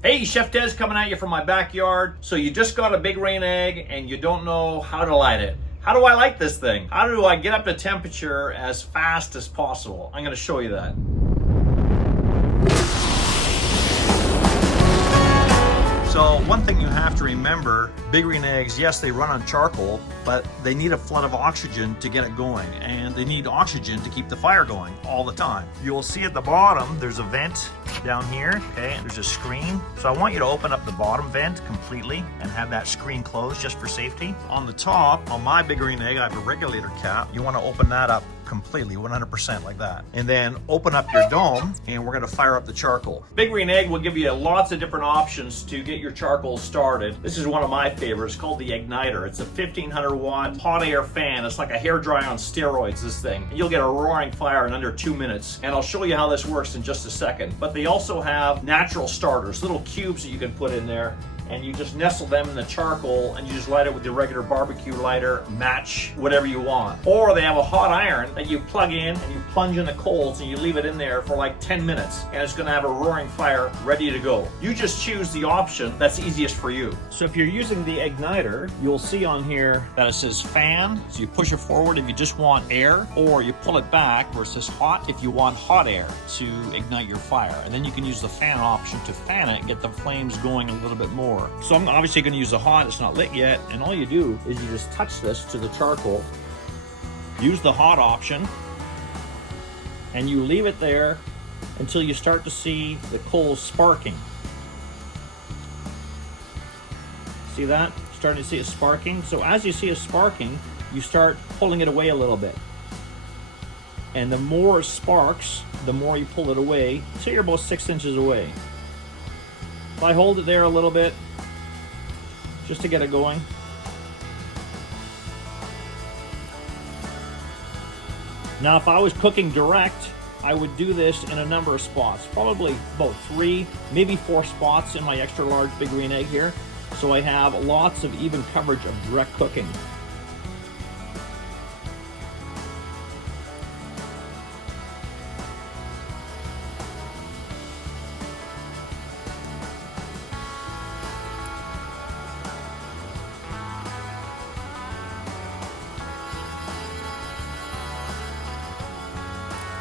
Hey, Chef Des coming at you from my backyard. So you just got a big rain egg and you don't know how to light it. How do I light this thing? How do I get up to temperature as fast as possible? I'm gonna show you that. So one thing you have to remember, big green eggs, yes, they run on charcoal, but they need a flood of oxygen to get it going, and they need oxygen to keep the fire going all the time. You'll see at the bottom, there's a vent down here, okay, and there's a screen. So I want you to open up the bottom vent completely and have that screen closed just for safety. On the top, on my big green egg, I have a regulator cap. You want to open that up completely, 100% like that. And then open up your dome and we're gonna fire up the charcoal. Big green egg will give you lots of different options to get your charcoal started. This is one of my favorites called the IgnITor. It's a 1500 watt hot air fan. It's like a hairdryer on steroids, this thing. You'll get a roaring fire in under 2 minutes. And I'll show you how this works in just a second. But they also have natural starters, little cubes that you can put in there, and you just nestle them in the charcoal and you just light it with your regular barbecue lighter, match whatever you want. Or they have a hot iron that you plug in and you plunge in the coals and you leave it in there for like 10 minutes and it's gonna have a roaring fire ready to go. You just choose the option that's easiest for you. So if you're using the IgnITor, you'll see on here that it says fan. So you push it forward if you just want air, or you pull it back where it says hot if you want hot air to ignite your fire. And then you can use the fan option to fan it and get the flames going a little bit more. So I'm obviously going to use the hot, it's not lit yet, and all you do is you just touch this to the charcoal, use the hot option, and you leave it there until you start to see the coals sparking. See that? Starting to see it sparking. So as you see it sparking, you start pulling it away a little bit. And the more it sparks, the more you pull it away, so you're about 6 inches away. If I hold it there a little bit, just to get it going. Now, if I was cooking direct, I would do this in a number of spots, probably about 3, maybe 4 spots in my extra large big green egg here. So I have lots of even coverage of direct cooking.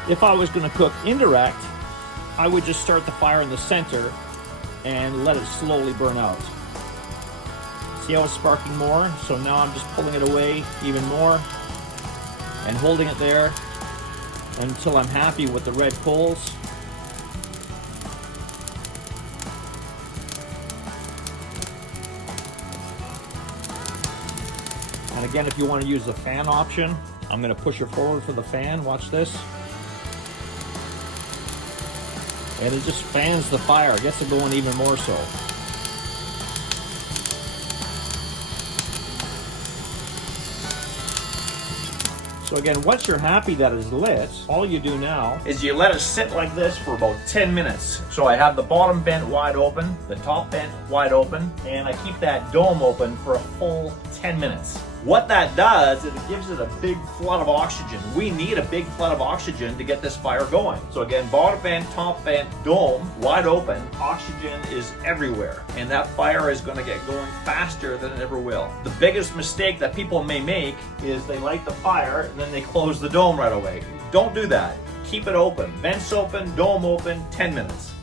If I was going to cook indirect, I would just start the fire in the center and let it slowly burn out. See how it's sparking more? So now I'm just pulling it away even more and holding it there until I'm happy with the red coals. And again, if you want to use the fan option, I'm going to push it forward for the fan. Watch this. And it just fans the fire, gets it going even more so. So again, once you're happy that it's lit, all you do now is you let it sit like this for about 10 minutes. So I have the bottom vent wide open, the top vent wide open, and I keep that dome open for a full 10 minutes. What that does is it gives it a big flood of oxygen. We need a big flood of oxygen to get this fire going. So again, bottom vent, top vent, dome, wide open, oxygen is everywhere. And that fire is gonna get going faster than it ever will. The biggest mistake that people may make is they light the fire and then they close the dome right away. Don't do that. Keep it open. Vents open, dome open, 10 minutes.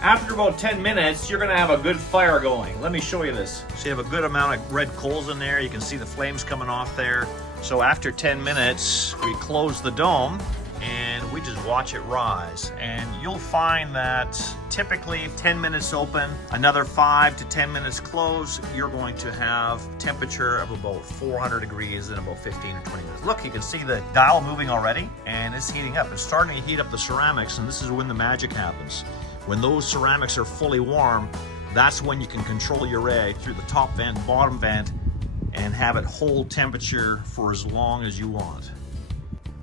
After about 10 minutes, you're gonna have a good fire going. Let me show you this. So you have a good amount of red coals in there. You can see the flames coming off there. So after 10 minutes, we close the dome and we just watch it rise. And you'll find that typically 10 minutes open, another 5 to 10 minutes close, you're going to have temperature of about 400 degrees in about 15 or 20 minutes. Look, you can see the dial moving already and it's heating up. It's starting to heat up the ceramics, and this is when the magic happens. When those ceramics are fully warm, that's when you can control your egg through the top vent, bottom vent, and have it hold temperature for as long as you want.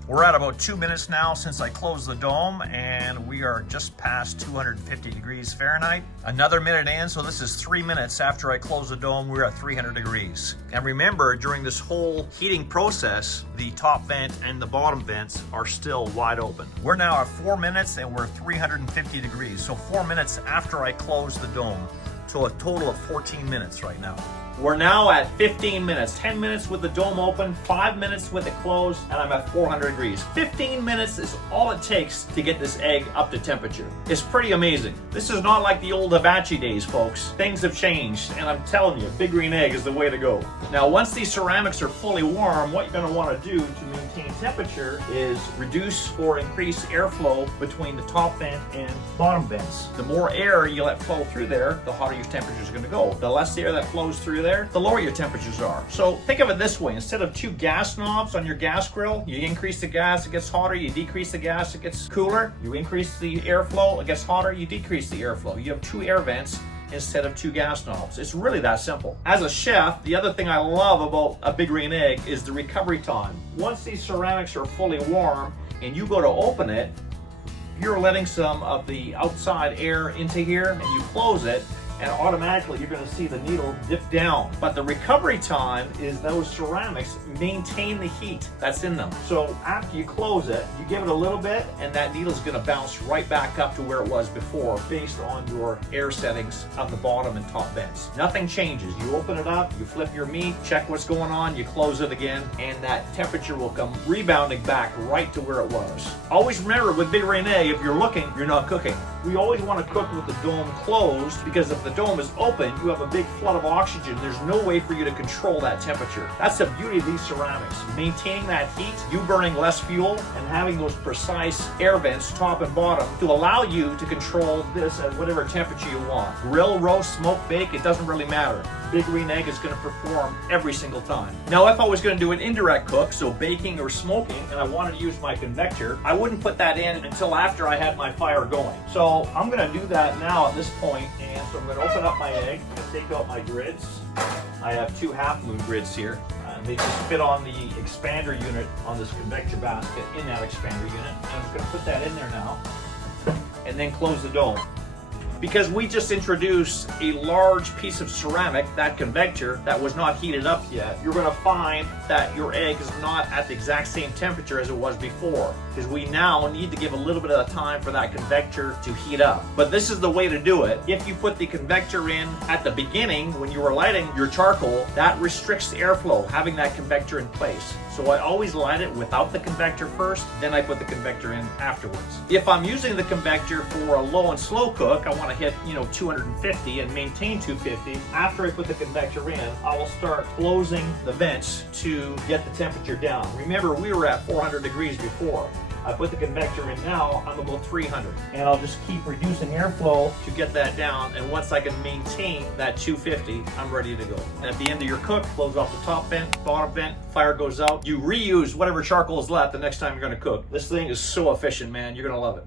We're at about 2 minutes now since I closed the dome, and we are just past 250 degrees Fahrenheit. Another minute in, so this is 3 minutes after I closed the dome. We're at 300 degrees. And remember, during this whole heating process, the top vent and the bottom vents are still wide open. We're now at 4 minutes and we're 350 degrees. So 4 minutes after I closed the dome. So a total of 14 minutes right now. We're now at 15 minutes, 10 minutes with the dome open, 5 minutes with it closed, and I'm at 400 degrees. 15 minutes is all it takes to get this egg up to temperature. It's pretty amazing. This is not like the old hibachi days, folks. Things have changed, and I'm telling you, Big Green Egg is the way to go. Now, once these ceramics are fully warm, what you're gonna wanna do to maintain temperature is reduce or increase airflow between the top vent and bottom vents. The more air you let flow through there, the hotter your temperature is gonna go. The less air that flows through there, the lower your temperatures are. So think of it this way, instead of 2 gas knobs on your gas grill, you increase the gas, it gets hotter, you decrease the gas, it gets cooler, you increase the airflow, it gets hotter, you decrease the airflow. You have 2 air vents instead of 2 gas knobs. It's really that simple. As a chef, the other thing I love about a Big Green Egg is the recovery time. Once these ceramics are fully warm and you go to open it, you're letting some of the outside air into here and you close it, and automatically you're going to see the needle dip down. But the recovery time is those ceramics maintain the heat that's in them. So after you close it, you give it a little bit and that needle's going to bounce right back up to where it was before based on your air settings of the bottom and top vents. Nothing changes. You open it up, you flip your meat, check what's going on, you close it again, and that temperature will come rebounding back right to where it was. Always remember with Big Green Egg, if you're looking, you're not cooking. We always want to cook with the dome closed, because if the dome is open, you have a big flood of oxygen. There's no way for you to control that temperature. That's the beauty of these ceramics. Maintaining that heat, you burning less fuel, and having those precise air vents, top and bottom, to allow you to control this at whatever temperature you want. Grill, roast, smoke, bake, it doesn't really matter. Big Green Egg is going to perform every single time. Now, if I was going to do an indirect cook, so baking or smoking, and I wanted to use my convector, I wouldn't put that in until after I had my fire going. So I'm going to do that now at this point, and so I'm going to open up my egg, I'm going to take out my grids. I have 2 half-moon grids here. They just fit on the expander unit on this convector basket in that expander unit. I'm just going to put that in there now, and then close the dome. Because we just introduced a large piece of ceramic, that convector, that was not heated up yet, you're going to find that your egg is not at the exact same temperature as it was before. Because we now need to give a little bit of time for that convector to heat up. But this is the way to do it. If you put the convector in at the beginning, when you were lighting your charcoal, that restricts the airflow, having that convector in place. So I always light it without the convector first, then I put the convector in afterwards. If I'm using the convector for a low and slow cook, I want to hit 250 and maintain 250. After I put the convector in, I will start closing the vents to get the temperature down. Remember, we were at 400 degrees before. I put the convector in now, I'm about 300. And I'll just keep reducing airflow to get that down. And once I can maintain that 250, I'm ready to go. And at the end of your cook, close off the top vent, bottom vent, fire goes out. You reuse whatever charcoal is left the next time you're gonna cook. This thing is so efficient, man. You're gonna love it.